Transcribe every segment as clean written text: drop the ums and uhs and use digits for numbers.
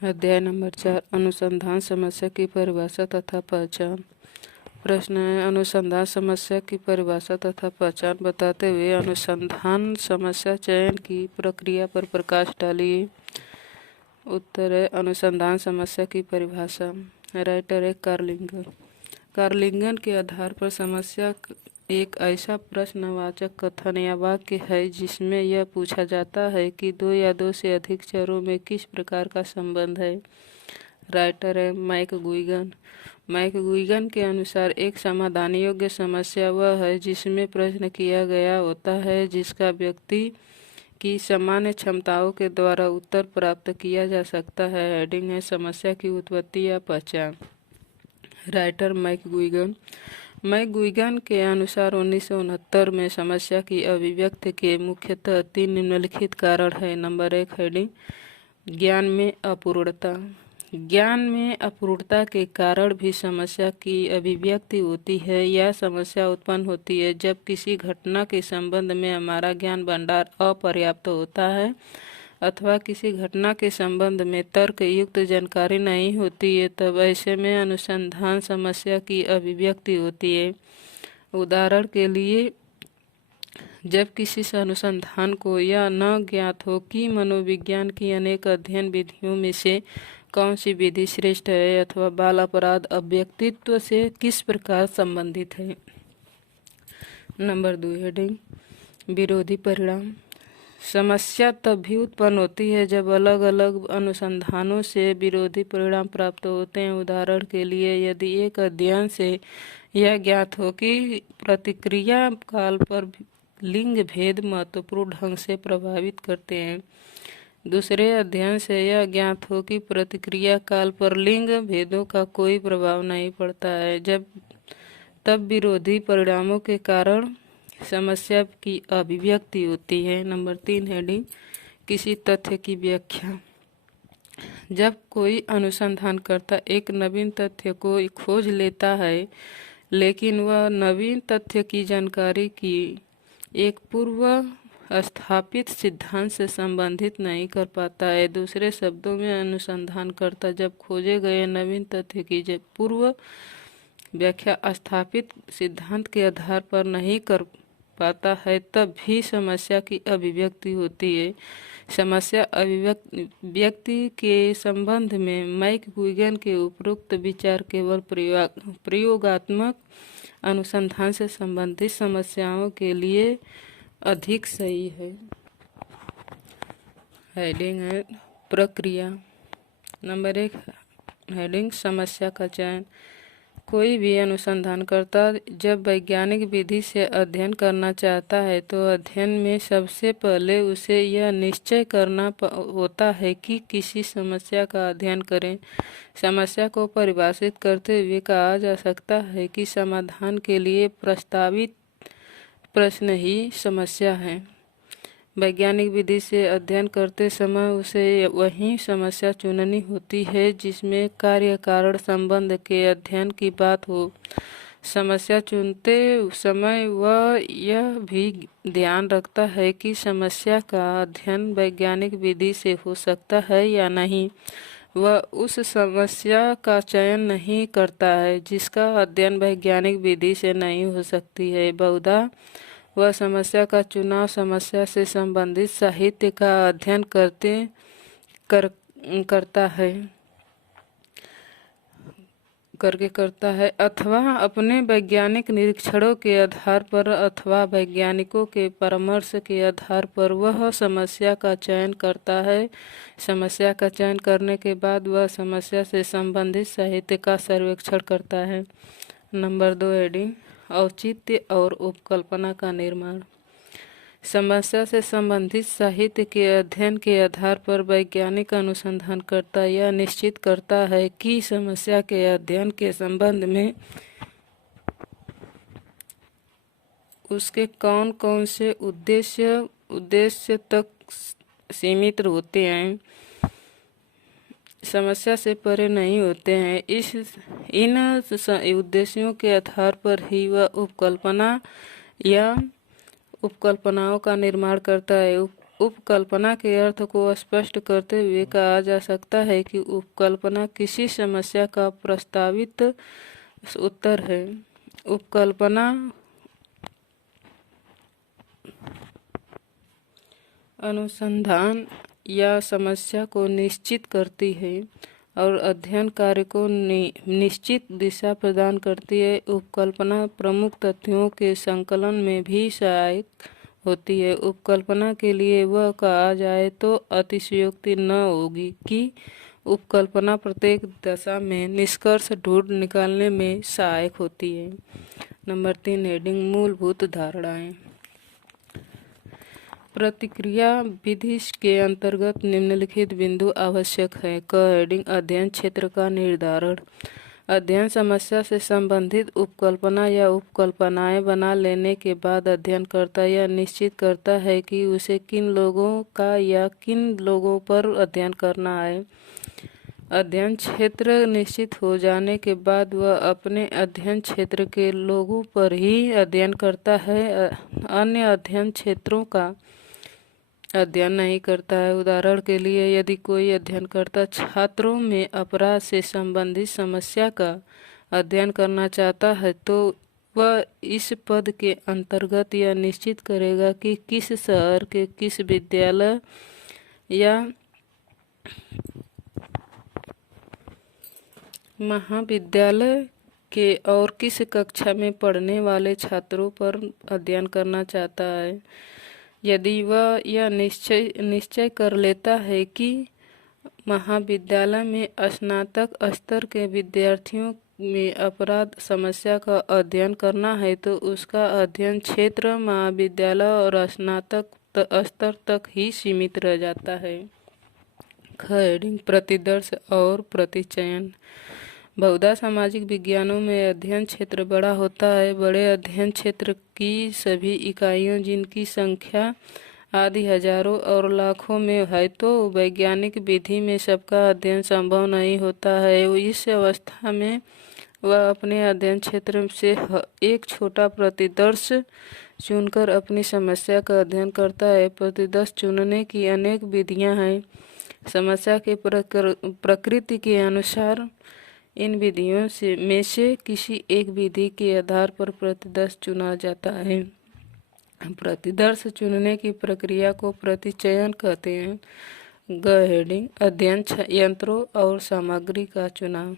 अध्याय नंबर 4 अनुसंधान समस्या की परिभाषा तथा पहचान। प्रश्न है, अनुसंधान समस्या की परिभाषा तथा पहचान बताते हुए अनुसंधान समस्या चयन की प्रक्रिया पर प्रकाश डालिए। उत्तर है, अनुसंधान समस्या की परिभाषा। राइटर है कार्ल लिंगन के आधार पर समस्या एक ऐसा प्रश्नवाचक कथन या वाक्य है जिसमें यह पूछा जाता है कि दो या दो से अधिक चरों में किस प्रकार का संबंध है। राइटर है माइक गुइगन के अनुसार एक समाधान योग्य समस्या वह है जिसमें प्रश्न किया गया होता है जिसका व्यक्ति की सामान्य क्षमताओं के द्वारा उत्तर प्राप्त किया जा सकता है। हेडिंग है समस्या की उत्पत्ति या पहचान। राइटर माइक गुइगन के अनुसार 1969 में समस्या की अभिव्यक्ति के मुख्यतः 3 निम्नलिखित कारण है। नंबर 1, हेडिंग ज्ञान में अपूर्णता। ज्ञान में अपूर्णता के कारण भी समस्या की अभिव्यक्ति होती है या समस्या उत्पन्न होती है जब किसी घटना के संबंध में हमारा ज्ञान भंडार अपर्याप्त होता है अथवा किसी घटना के संबंध में तर्क युक्त जानकारी नहीं होती है। तब ऐसे में अनुसंधान समस्या की अभिव्यक्ति होती है। उदाहरण के लिए, जब किसी अनुसंधान को यह न ज्ञात हो कि मनोविज्ञान की अनेक अध्ययन विधियों में से कौन सी विधि श्रेष्ठ है अथवा बाल अपराध अव्यक्तित्व से किस प्रकार संबंधित है। नंबर 2, हेडिंग विरोधी परिणाम। समस्या तब भी उत्पन्न होती है जब अलग अलग अनुसंधानों से विरोधी परिणाम प्राप्त होते हैं। उदाहरण के लिए, यदि एक अध्ययन से यह ज्ञात हो कि प्रतिक्रिया काल पर लिंग भेद महत्वपूर्ण ढंग से प्रभावित करते हैं, दूसरे अध्ययन से यह ज्ञात हो कि प्रतिक्रिया काल पर लिंग भेदों का कोई प्रभाव नहीं पड़ता है, तब विरोधी परिणामों के कारण समस्या की अभिव्यक्ति होती है। नंबर 3, हेडिंग किसी तथ्य की व्याख्या। जब कोई अनुसंधानकर्ता एक नवीन तथ्य को खोज लेता है लेकिन वह नवीन तथ्य की जानकारी की एक पूर्व स्थापित सिद्धांत से संबंधित नहीं कर पाता है। दूसरे शब्दों में, अनुसंधानकर्ता जब खोजे गए नवीन तथ्य की पूर्व व्याख्या स्थापित सिद्धांत के आधार पर नहीं कर पाता है तब भी समस्या की अभिव्यक्ति होती है। समस्या अभिव्यक्ति के संबंध में माइक गुइगन के उपरोक्त विचार केवल प्रयोगात्मक अनुसंधान से संबंधित समस्याओं के लिए अधिक सही है। हेडिंग है प्रक्रिया। नंबर 1, हेडिंग समस्या का चयन। कोई भी अनुसंधानकर्ता जब वैज्ञानिक विधि से अध्ययन करना चाहता है तो अध्ययन में सबसे पहले उसे यह निश्चय करना होता है कि किसी समस्या का अध्ययन करें। समस्या को परिभाषित करते हुए कहा जा सकता है कि समाधान के लिए प्रस्तावित प्रश्न ही समस्या है। वैज्ञानिक विधि से अध्ययन करते समय उसे वही समस्या चुननी होती है जिसमें कार्य कारण संबंध के अध्ययन की बात हो। समस्या चुनते समय वह यह भी ध्यान रखता है कि समस्या का अध्ययन वैज्ञानिक विधि से हो सकता है या नहीं। वह उस समस्या का चयन नहीं करता है जिसका अध्ययन वैज्ञानिक विधि से नहीं हो सकती है। बहुधा वह समस्या का चुनाव समस्या से संबंधित साहित्य का अध्ययन करता है अथवा अपने वैज्ञानिक निरीक्षणों के आधार पर अथवा वैज्ञानिकों के परामर्श के आधार पर वह समस्या का चयन करता है। समस्या का चयन करने के बाद वह समस्या से संबंधित साहित्य का सर्वेक्षण करता है। नंबर 2, हेडिंग औचित्य और उपकल्पना का निर्माण। समस्या से संबंधित साहित्य के अध्ययन के आधार पर वैज्ञानिक अनुसंधानकर्ता यह निश्चित करता है कि समस्या के अध्ययन के संबंध में उसके कौन कौन से उद्देश्य तक सीमित होते हैं, समस्या से परे नहीं होते हैं। इन उद्देश्यों के आधार पर ही वह उपकल्पना या उपकल्पनाओं का निर्माण करता है। उपकल्पना के अर्थ को स्पष्ट करते हुए कहा जा सकता है कि उपकल्पना किसी समस्या का प्रस्तावित उत्तर है। उपकल्पना अनुसंधान या समस्या को निश्चित करती है और अध्ययन कार्य को निश्चित दिशा प्रदान करती है। उपकल्पना प्रमुख तथ्यों के संकलन में भी सहायक होती है। उपकल्पना के लिए वह कहा जाए तो अतिशयोक्ति न होगी कि उपकल्पना प्रत्येक दशा में निष्कर्ष ढूंढ निकालने में सहायक होती है। नंबर 3 हेडिंग मूलभूत धारणाएं। प्रतिक्रिया विधि के अंतर्गत निम्नलिखित बिंदु आवश्यक है। क हेडिंग अध्ययन क्षेत्र का निर्धारण। अध्ययन समस्या से संबंधित उपकल्पना या उपकल्पनाएं बना लेने के बाद अध्ययनकर्ता यह निश्चित करता है कि उसे किन लोगों का या किन लोगों पर अध्ययन करना है। अध्ययन क्षेत्र निश्चित हो जाने के बाद वह अपने अध्ययन क्षेत्र के लोगों पर ही अध्ययन करता है, अन्य अध्ययन क्षेत्रों का अध्ययन नहीं करता है। उदाहरण के लिए, यदि कोई अध्ययनकर्ता छात्रों में अपराध से संबंधित समस्या का अध्ययन करना चाहता है तो वह इस पद के अंतर्गत यह निश्चित करेगा कि किस शहर के किस विद्यालय या महाविद्यालय के और किस कक्षा में पढ़ने वाले छात्रों पर अध्ययन करना चाहता है। यदि वह यह निश्चय कर लेता है कि महाविद्यालय में स्नातक स्तर के विद्यार्थियों में अपराध समस्या का अध्ययन करना है तो उसका अध्ययन क्षेत्र महाविद्यालय और स्नातक स्तर तक ही सीमित रह जाता है। हेडिंग प्रतिदर्श और प्रतिचयन। बहुधा सामाजिक विज्ञानों में अध्ययन क्षेत्र बड़ा होता है। बड़े अध्ययन क्षेत्र की सभी इकाइयों जिनकी संख्या आदि हजारों और लाखों में है तो वैज्ञानिक विधि में सबका अध्ययन संभव नहीं होता है। इस अवस्था में वह अपने अध्ययन क्षेत्र से एक छोटा प्रतिदर्श चुनकर अपनी समस्या का अध्ययन करता है। प्रतिदर्श चुनने की अनेक विधियां हैं। समस्या के प्रकृति के अनुसार इन विधियों में से किसी एक विधि के आधार पर प्रतिदर्श चुना जाता है। प्रतिदर्श चुनने की प्रक्रिया को प्रतिचयन कहते हैं। ग हेडिंग अध्ययन यंत्रों और सामग्री का चुनाव।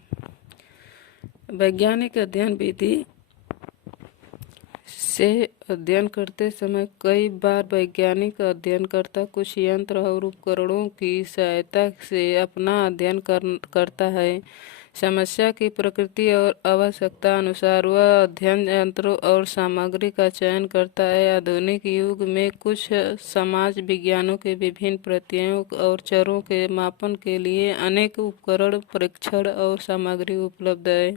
वैज्ञानिक अध्ययन विधि से अध्ययन करते समय कई बार वैज्ञानिक अध्ययनकर्ता कुछ यंत्र और उपकरणों की सहायता से अपना अध्ययन करता है। समस्या की प्रकृति और आवश्यकता अनुसार वह अध्ययन यंत्रों और सामग्री का चयन करता है। आधुनिक युग में कुछ समाज विज्ञानों के विभिन्न प्रत्ययों और चरों के मापन के लिए अनेक उपकरण, परीक्षण और सामग्री उपलब्ध है।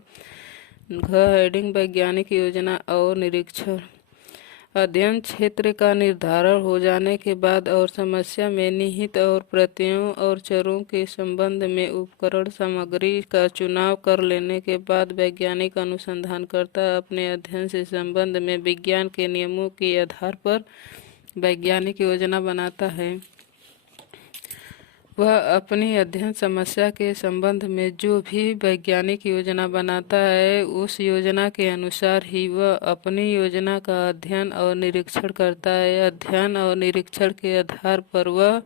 हेडिंग वैज्ञानिक योजना और निरीक्षण। अध्ययन क्षेत्र का निर्धारण हो जाने के बाद और समस्या में निहित और प्रत्ययों और चरों के संबंध में उपकरण सामग्री का चुनाव कर लेने के बाद वैज्ञानिक अनुसंधानकर्ता अपने अध्ययन से संबंध में विज्ञान के नियमों के आधार पर वैज्ञानिक योजना बनाता है। वह अपनी अध्ययन समस्या के संबंध में जो भी वैज्ञानिक योजना बनाता है उस योजना के अनुसार ही वह अपनी योजना का अध्ययन और निरीक्षण करता है। अध्ययन और निरीक्षण के आधार पर वह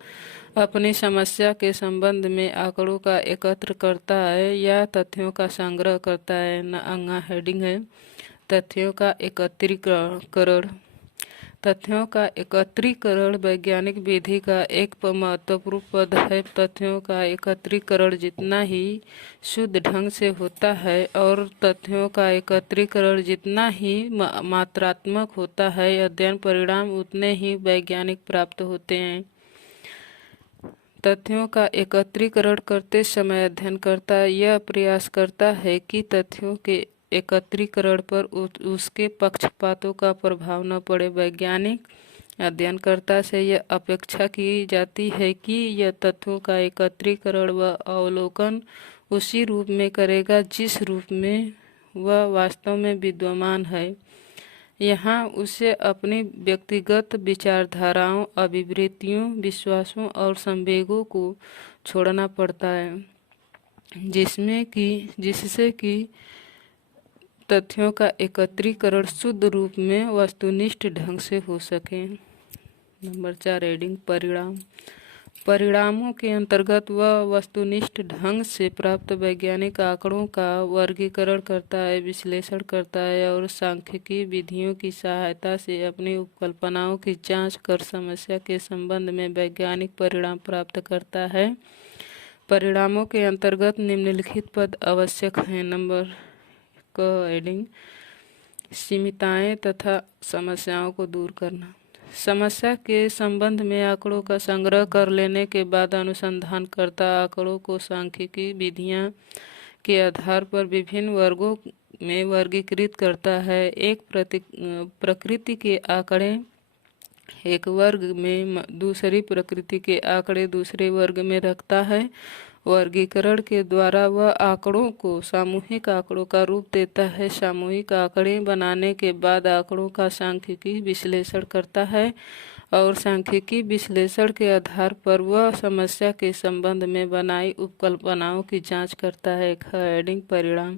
अपनी समस्या के संबंध में आंकड़ों का एकत्र करता है या तथ्यों का संग्रह करता है। हेडिंग है तथ्यों का एकत्रीकरण। तथ्यों का एकत्रीकरण वैज्ञानिक विधि का एक महत्वपूर्ण पद है। तथ्यों का एकत्रीकरण जितना ही शुद्ध ढंग से होता है और तथ्यों का एकत्रीकरण जितना ही मात्रात्मक होता है, अध्ययन परिणाम उतने ही वैज्ञानिक प्राप्त होते हैं। तथ्यों का एकत्रीकरण करते समय अध्ययनकर्ता यह प्रयास करता है कि तथ्यों के एकत्रीकरण पर उसके पक्षपातों का प्रभाव न पड़े। वैज्ञानिक अध्ययनकर्ता से यह अपेक्षा की जाती है कि यह तथ्यों का एकत्रीकरण व अवलोकन उसी रूप में करेगा जिस रूप में वह वास्तव में विद्यमान है। यहाँ उसे अपनी व्यक्तिगत विचारधाराओं, अभिवृत्तियों, विश्वासों और संवेगों को छोड़ना पड़ता है, जिससे कि तथ्यों का एकत्रीकरण शुद्ध रूप में वस्तुनिष्ठ ढंग से हो सके। नंबर 4 रीडिंग परिणाम। परिणामों के अंतर्गत वह वस्तुनिष्ठ ढंग से प्राप्त वैज्ञानिक आंकड़ों का वर्गीकरण करता है, विश्लेषण करता है और सांख्यिकी विधियों की सहायता से अपनी उपकल्पनाओं की जांच कर समस्या के संबंध में वैज्ञानिक परिणाम प्राप्त करता है। परिणामों के अंतर्गत निम्नलिखित पद आवश्यक हैं। नंबर क हेडिंग सीमितताएं तथा समस्याओं को दूर करना। समस्या के संबंध में आंकड़ों का संग्रह कर लेने के बाद अनुसंधानकर्ता आंकड़ों को सांख्यिकी विधियां के आधार पर विभिन्न वर्गों में वर्गीकृत करता है। एक प्रकृति के आंकड़े एक वर्ग में, दूसरी प्रकृति के आंकड़े दूसरे वर्ग में रखता है। वर्गीकरण के द्वारा वह आंकड़ों को सामूहिक आंकड़ों का रूप देता है। सामूहिक आंकड़े बनाने के बाद आंकड़ों का सांख्यिकी विश्लेषण करता है और सांख्यिकी विश्लेषण के आधार पर वह समस्या के संबंध में बनाई उपकल्पनाओं की जांच करता है। हेडिंग परिणाम।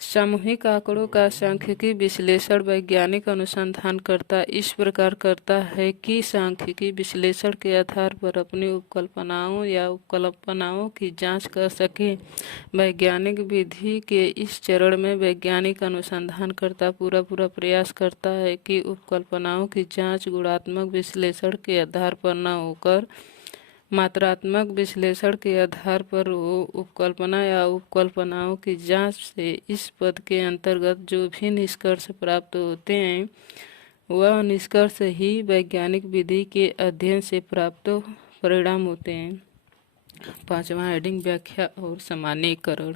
सामूहिक आंकड़ों का सांख्यिकी विश्लेषण वैज्ञानिक अनुसंधानकर्ता इस प्रकार करता है कि सांख्यिकी विश्लेषण के आधार पर अपनी उपकल्पनाओं या उपकल्पनाओं की जांच कर सके। वैज्ञानिक विधि के इस चरण में वैज्ञानिक अनुसंधानकर्ता पूरा प्रयास करता है कि उपकल्पनाओं की जांच गुणात्मक विश्लेषण के आधार पर न होकर मात्रात्मक विश्लेषण के आधार पर हो। उपकल्पना या उपकल्पनाओं की जांच से इस पद के अंतर्गत जो भी निष्कर्ष प्राप्त होते हैं वह निष्कर्ष ही वैज्ञानिक विधि के अध्ययन से प्राप्त परिणाम होते हैं। 5वां हेडिंग व्याख्या और सामान्यीकरण।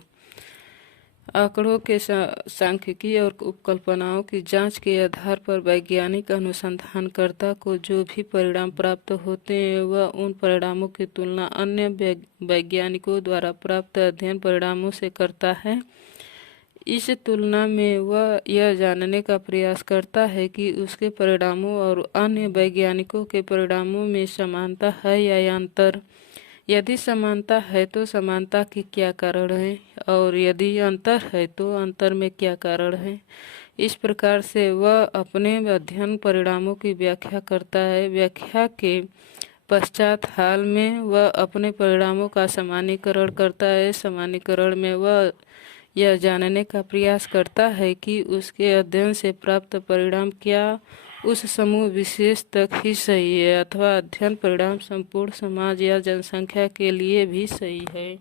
आंकड़ों के सांख्यिकी और उपकल्पनाओं की जांच के आधार पर वैज्ञानिक अनुसंधानकर्ता को जो भी परिणाम प्राप्त होते हैं वह उन परिणामों की तुलना अन्य वैज्ञानिकों द्वारा प्राप्त अध्ययन परिणामों से करता है। इस तुलना में वह यह जानने का प्रयास करता है कि उसके परिणामों और अन्य वैज्ञानिकों के परिणामों में समानता है या अंतर। यदि समानता है तो समानता के क्या कारण है और यदि अंतर है तो अंतर में क्या कारण है। इस प्रकार से वह अपने अध्ययन परिणामों की व्याख्या करता है। व्याख्या के पश्चात हाल में वह अपने परिणामों का सामान्यीकरण करता है। सामान्यीकरण में वह यह जानने का प्रयास करता है कि उसके अध्ययन से प्राप्त परिणाम क्या उस समूह विशेष तक ही सही है अथवा अध्ययन परिणाम संपूर्ण समाज या जनसंख्या के लिए भी सही है।